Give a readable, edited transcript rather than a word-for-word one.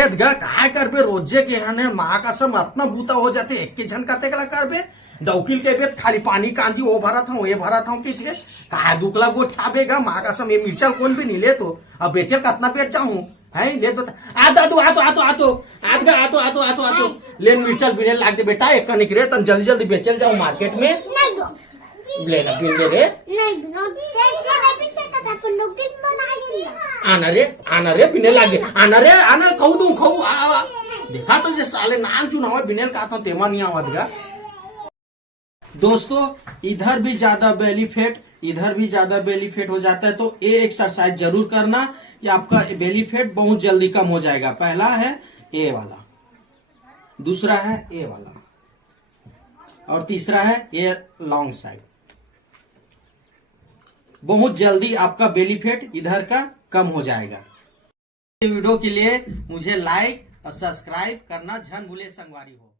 काय करबे रोजे के हने महाकाशम अतना बूता हो जाते एक के झन कते कला करबे दौकिल के बेत खाली पानी कांजी वो भरा था ये भरा था कि काय दुकला गोट खाबेगा महाकाशम ये मिर्चल कौन भी नहीं ले तो अब बेचल कितना पेट जाऊं है ले तो आ दादू आ तो ले मिर्चल बिने लाग दे बेटा एक कनिक रे तन जल्दी जल्दी बेचल जाऊं मार्केट में ले ना बिन दे रे आना रे बिने लाग दे आना कहू दूं कहू देखा तो जे साले नाम चुनाव बिनेल का था तेमा नहीं आवत दोस्तों इधर भी ज्यादा बेली फैट इधर भी ज्यादा बेली फैट हो जाता है तो ये एक्सरसाइज जरूर करना कि आपका बेली फैट बहुत जल्दी कम हो जाएगा। पहला है ए वाला, दूसरा है ए वाला और तीसरा है ये लॉन्ग साइड। बहुत जल्दी आपका बेली फैट इधर का कम हो जाएगा। वीडियो के लिए मुझे लाइक और सब्सक्राइब करना झन भूले संगवारी हो।